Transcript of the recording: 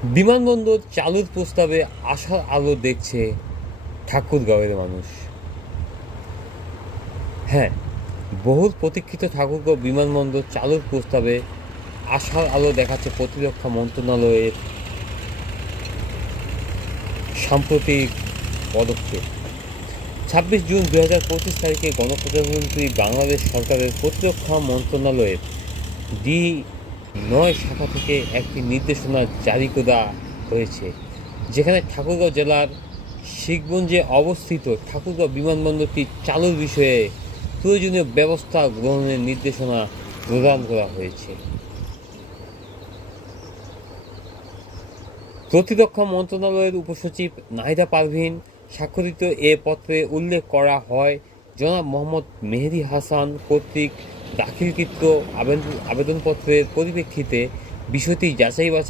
বিমানবন্দর চালুর প্রস্তাবে আশার আলো দেখছে ঠাকুরগাঁওয়ের মানুষ। হ্যাঁ, বহুল প্রতীক্ষিত ঠাকুরগাঁও বিমানবন্দর চালুর প্রস্তাবে আশার আলো দেখাচ্ছে প্রতিরক্ষা মন্ত্রণালয়ের সাম্প্রতিক পদক্ষেপ। 26 জুন 2025 তারিখে গণপ্রজাতন্ত্রী বাংলাদেশ সরকারের প্রতিরক্ষা মন্ত্রণালয়ের D9 শাখা থেকে একটি নির্দেশনা জারি করা হয়েছে, যেখানে ঠাকুরগাঁও জেলার শিখগঞ্জে অবস্থিত ঠাকুরগাঁও বিমানবন্দরটি চালুর বিষয়ে প্রয়োজনীয় ব্যবস্থা গ্রহণের নির্দেশনা প্রদান করা হয়েছে। প্রতিরক্ষা মন্ত্রণালয়ের উপসচিব নাহিদা পারভীন স্বাক্ষরিত এ পত্রে উল্লেখ করা হয়, জনাব মোহাম্মদ মেহেদী হাসান কর্তৃক দাখিলকৃত আবেদনপত্রের পরিপ্রেক্ষিতে বিষয়টি যাচাই বাছাই